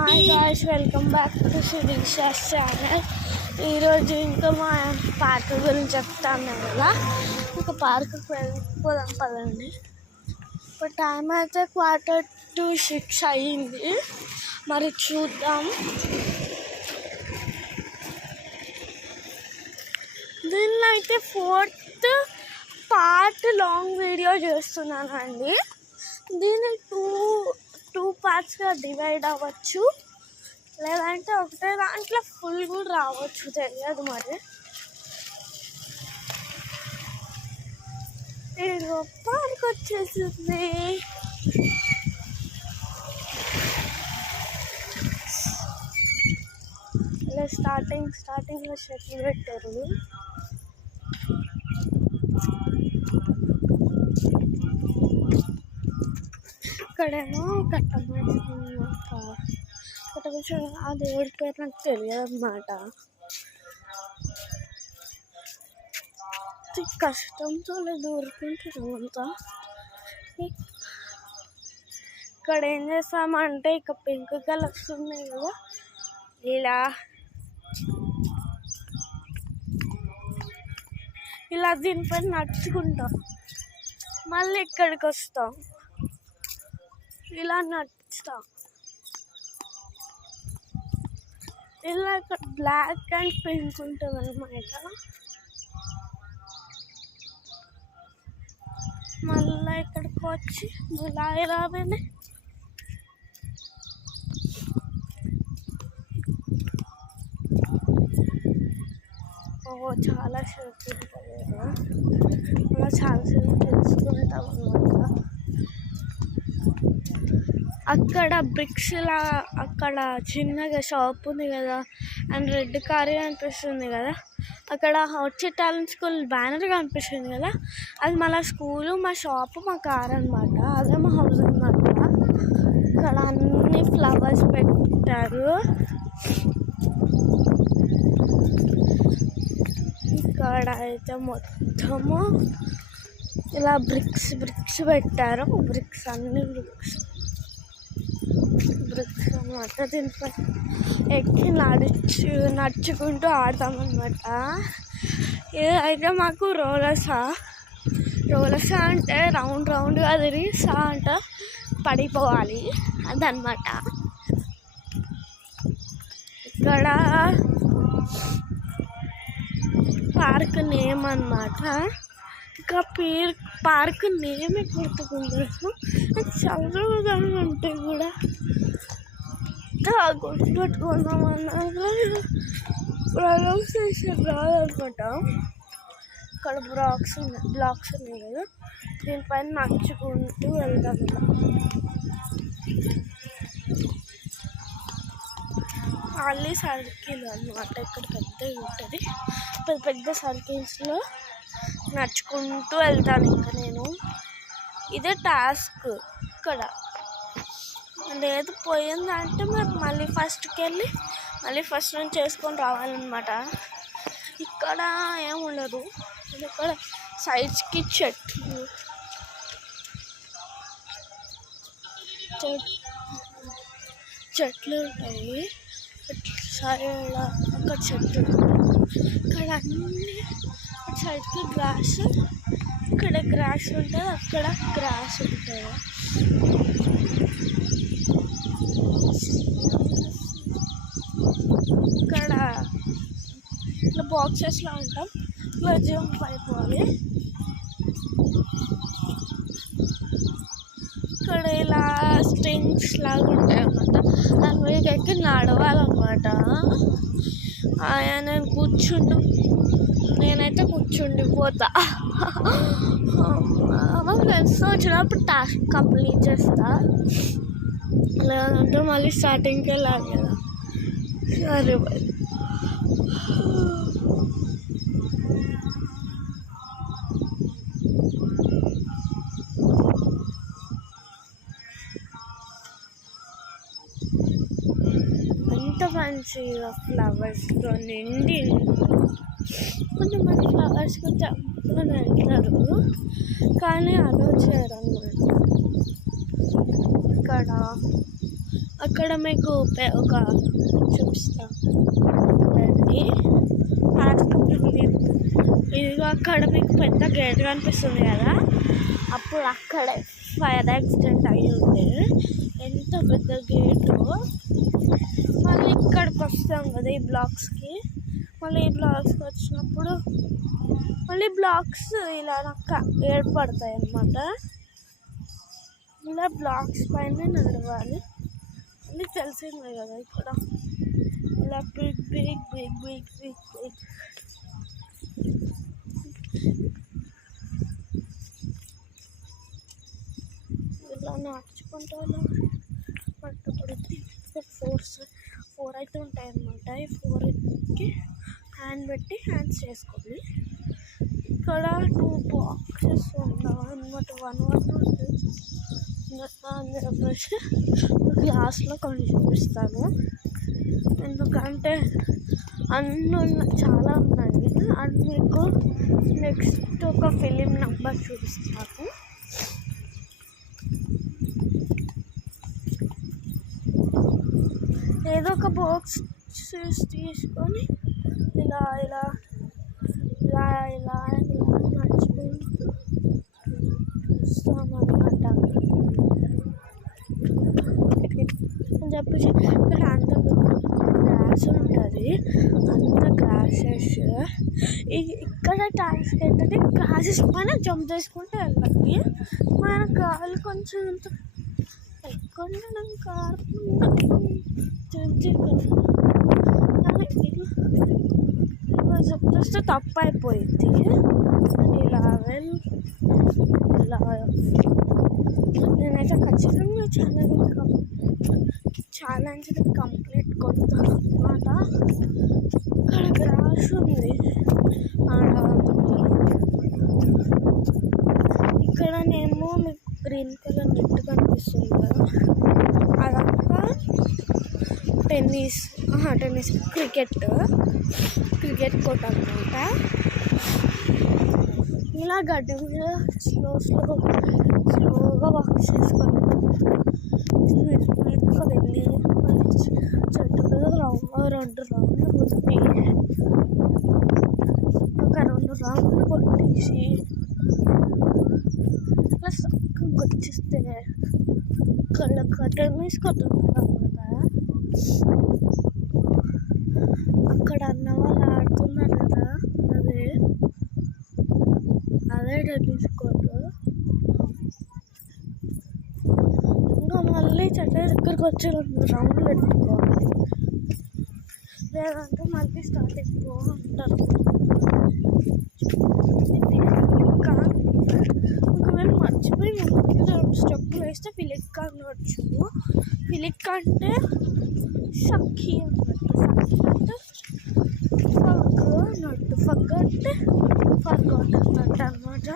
Hi guys, welcome back to Sirisha's channel. ఈరోజు ఇంకా మా పార్క్ గురించి చెప్తాను కదా. ఒక పార్క్కి వెళ్ళిపోదాం పదండి. ఇప్పుడు టైం అయితే 5:45 అయ్యింది. మరి చూద్దాం. దీనిలో అయితే 4th పార్ట్ లాంగ్ వీడియో చేస్తున్నానండి. దీన్ని టూ పార్ట్స్గా డివైడ్ అవ్వచ్చు, లేదంటే ఒకటే దాంట్లో ఫుల్ కూడా రావచ్చు, తెలియదు. మరి ఇది పార్క్ వచ్చేసింది. ఇలా స్టార్టింగ్లో షటిల్ పెట్టారు. ఇక్కడేమో కట్టమనిషి ఆ దేవుడి పేరు నాకు తెలియదు అన్నమాట. కష్టంతో దూరుకుంటున్నాం అంతా. ఇక్కడ ఏం చేస్తామంటే ఇక పింక్ కలర్స్ ఉన్నాయి కదా, ఇలా దీనిపై నడుచుకుంటాం. మళ్ళీ ఇక్కడికి వస్తాం, ఇలా నడుస్తాం. ఇలా ఇక్కడ బ్లాక్ అండ్ పింక్ ఉంటుంది అన్నమాట. మళ్ళీ ఇక్కడికి వచ్చి రాబోయే చాలా సేపు ఉంటుంది కదా, అలా చాలాసేపు తెలుసుకుంటాం అన్నమాట. అక్కడ బ్రిక్స్లా అక్కడ చిన్నగా షాప్ ఉంది కదా, అండ్ రెడ్ కార్ కనిపిస్తుంది కదా. అక్కడ వచ్చే టాలెంట్ స్కూల్ బ్యానర్ కనిపిస్తుంది కదా, అది మన స్కూలు, మా షాపు, మా కార్ అనమాట. అదే మా హౌస్ అనమాట. ఇక్కడ అన్ని ఫ్లవర్స్ పెట్టారు. ఇక్కడ అయితే మొత్తము ఇలా బ్రిక్స్ పెట్టారు. అన్ని బ్రిక్స్ అనమాట. దీనిపై ఎక్కి నడుచుకుంటూ ఆడతామన్నమాట. ఇదైతే మాకు రోలర్సా అంటే రౌండ్గా తిరిగి అంటే పడిపోవాలి అదనమాట. ఇక్కడ పార్క్ నేమ్ అన్నమాట. ఇంకా పార్క్ నేమే గుర్తుకుంటారు. చదువుగా ఉంటే కూడా గుర్తుపెట్టుకుందామన్నా ప్రొనౌన్సియేషన్ రాదనమాట. ఇక్కడ బ్లాక్స్ ఉన్నాయి కదా, దీనిపైన నడుచుకుంటూ వెళ్తాం. మళ్ళీ సర్కిల్ అనమాట. ఇక్కడ పెద్దగా ఉంటుంది. పెద్ద సర్కిల్స్లో నడుచుకుంటూ వెళ్తాను ఇంకా నేను. ఇదే టాస్క్. ఇక్కడ లేదు పోయిందంటే మరి మళ్ళీ ఫస్ట్కి వెళ్ళి మళ్ళీ ఫస్ట్ నుంచి చేసుకొని రావాలన్నమాట. ఇక్కడ ఏముండదు. ఇక్కడ సైడ్స్కి చెట్లు ఉంటాయి. సైడ్ అక్కడ చెట్లు, ఇక్కడ అన్నీ సైడ్కి గ్రాస్. ఇక్కడ గ్రాస్ ఉంటుంది, అక్కడ గ్రాస్ ఉంటుంది. ఇక్కడ ఇట్లా బాక్సెస్లో ఉంటాం. ఇట్లా జంప్ అయిపోవాలి. ఇక్కడ ఇలా స్ట్రింగ్స్ లాగా ఉంటాయి అన్నమాట. దాని మీద ఎక్కి నడవాలన్నమాట. నేనైతే కూర్చుండిపోతా. మా ఫ్రెండ్స్తో వచ్చినప్పుడు టాస్క్ కంప్లీట్ చేస్తా, లేదంటే మళ్ళీ స్టార్టింగ్కి వెళ్ళాలి కదా. సరే మరి. ఎంత మంచిగా ఫ్లవర్స్తో నిండి, కొంతమంది ఫ్లవర్స్కి చంపుకొని వెళ్తారు, కానీ అలో చేయరు అన్నమాట. ఇక్కడ అక్కడ మీకు ఒక చూపిస్తా చూడండి. ఇదిగో అక్కడ మీకు పెద్ద గేట్ కనిపిస్తుంది కదా, అప్పుడు అక్కడే ఫైర్ యాక్సిడెంట్ అయ్యి ఉండే. ఎంత పెద్ద గేటు. మళ్ళీ ఇక్కడికి వస్తాం కదా ఈ బ్లాక్స్కి. మళ్ళీ ఈ బ్లాక్స్కి వచ్చినప్పుడు మళ్ళీ బ్లాక్స్ ఇలా ఏర్పడతాయి అన్నమాట. ఇలా బ్లాక్స్ పైన నడవాలి. మళ్ళీ తెలిసిందే కదా ఇక్కడ ఇలా big big big big big big ఇలా నడుచుకుంటూ పట్టుబడితే 4 అయితే ఉంటాయి అన్నమాట. ఈ 4కి హ్యాండ్ పెట్టి హ్యాండ్స్ చేసుకోండి. ఇక్కడ 2 బాక్సెస్ ఉండవు అన్నమాట. 1 ఉంటుంది. చెప్పేసి గ్లాస్లో కొన్ని చూపిస్తాను, ఎందుకంటే అన్నీ చాలా ఉన్నాయి. అండ్ మీకు నెక్స్ట్ ఒక ఫిలిం నెంబర్ చూపిస్తాను. ఏదో ఒక బాక్స్ తీసుకొని ఇలా ఇలా ఇలా ఇలా ఇలా నడుచుకుంటూ చూస్తామన్నమాట. అని చెప్పేసి ఇక్కడ అంత గ్రాస్ ఉంటుంది, అంత గ్రాసెస్. ఇక్కడ టాస్క్ ఏంటంటే గ్రాసెస్ పైన జంప్ చేసుకుంటే వెళ్ళాలి. మన కాలు కొంచెం ఎక్కువ కాకుండా చెప్తే తప్పు అయిపోయింది. ఇలా ఇలా నేనైతే ఖచ్చితంగా ఛాలెంజ్ కంప్లీట్ కొడతాను అన్నమాట. ఇక్కడ గ్రాస్ ఉంది ఇక్కడ. నేను మీకు గ్రీన్ కలర్ నెట్ కనిపిస్తుంది కదా, అదంతా టెన్నిస్ క్రికెట్ కోర్ట్ అన్నమాట. ఇలా గడ్డి మీద స్లోగా వాక్ చేసుకొని స్పీడ్గా వెళ్ళి చెట్టు మీద 2 రౌండ్లు కొట్టి ఒక 2 రౌండ్లు కొట్టేసి ఇట్లా చక్కగా వచ్చేస్తే టెన్నిస్ కోర్ట్ అన్నమాట. అక్కడ అన్నవాళ్ళు ఆడుతున్నారు కదా, అదే టెన్నిస్ కోర్ట్. ఇంకా మళ్ళీ చెట్ల దగ్గరికి వచ్చి 2 రౌండ్లు పెట్టుకోవాలి, లేదంటే మళ్ళీ స్టార్ట్ అయిపో అంటారు. ఒకవేళ మర్చిపోయి ముందుకి 2 స్టెప్పులు వేస్తే ఫిలిక్ అనవచ్చు. ఫిలిక్ అంటే సఖి అన్నట్టు. ఫగ్ అంటే ఫర్గాట్ అన్నట్టు అనమాట.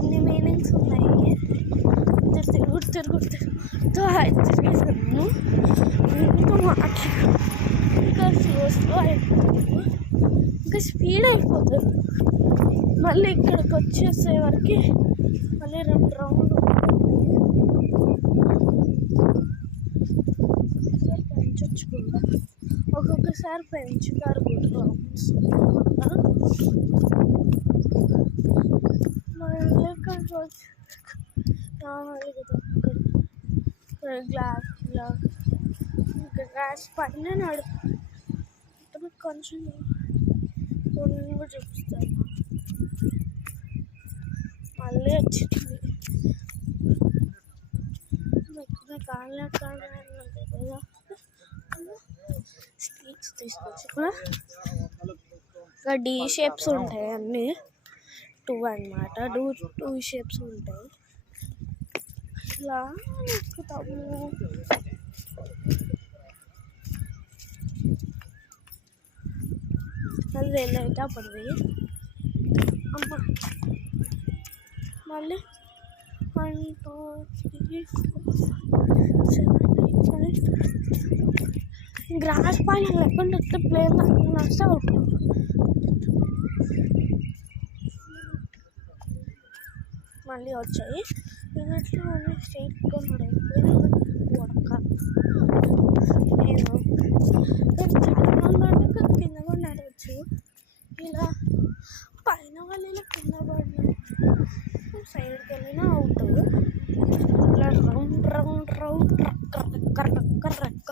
ఇన్ని మీనింగ్స్ ఉన్నాయి. తిరుగుతాను తిరిగేసాను. ఇంకా ఇంకా స్లో అయిపోతాను, ఇంకా స్పీడ్ అయిపోతాను. మళ్ళీ ఇక్కడికి వచ్చేసే వరకు మళ్ళీ 2 రౌండ్లు పెంచవచ్చు కూడా. ఒక్కొక్కసారి పెంచుతారు కూడా రౌండ్స్. మళ్ళీ ఇక్కడికి వచ్చి గ్లాస్ పైన నడుపు కొంచెం కూడా చూపిస్తాను. మళ్ళీ వచ్చింది కాళ్ళ కదా స్టిక్స్ తీసుకొచ్చి కూడా ఇంకా D షేప్స్ ఉంటాయి. అన్నీ 2 అన్నమాట. 2 షేప్స్ ఉంటాయి. ఇలా ఎక్కుతాము. అది వెళ్ళైతే అప్పటిది అమ్మ. మళ్ళీ 1 2 3 4 5 6 7 8 గ్రాస్ పైన లేకుండా ఇట్లా ప్లేన్ వస్తే మళ్ళీ వచ్చాయి. ఇట్లా స్ట్రైట్గా నడైపోయి పక్క నేను కానీ చాలామంది అంటే కింద కూడా నడవచ్చు. ఇలా పైన వాళ్ళు ఇలా కింద పడిన సైడ్కి వెళ్ళినా అవుట్. ఇలా రౌండ్ రౌండ్ రౌండ్ రక్క రక్క రక్క రక్క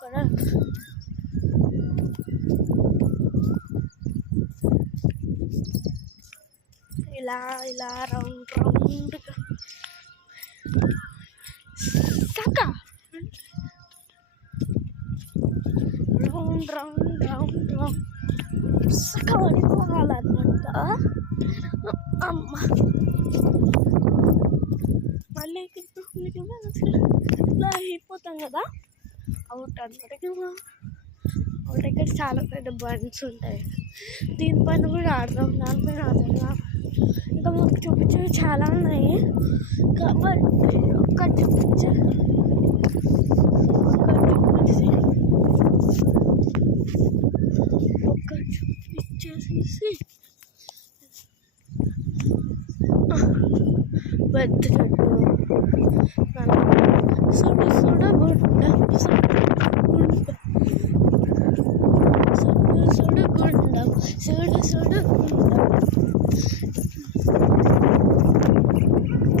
కదా. ఇలా ఇలా రౌండ్ రౌండ్గా సకా రౌండ్ రౌండ్ రౌండ్ రౌండ్ సక పడిపోవాలన్నమాట. అమ్మ మళ్ళీ ఇలా అయిపోతాం కదా, అవుట్ అనమాట. అవుట్ ఇక్కడ చాలా పెద్ద బండ్స్ ఉంటాయి, దీనిపైన కూడా ఆడదాం, దానిపైన ఆడదాం. ఇంకా మాకు చూపించేవి చాలా ఉన్నాయి కాబట్టి ఒక్కటి చూపించేసి బెత్తట్టు సుడు సుడ గుండం సుడు సుడు గుండం సుడు సుడు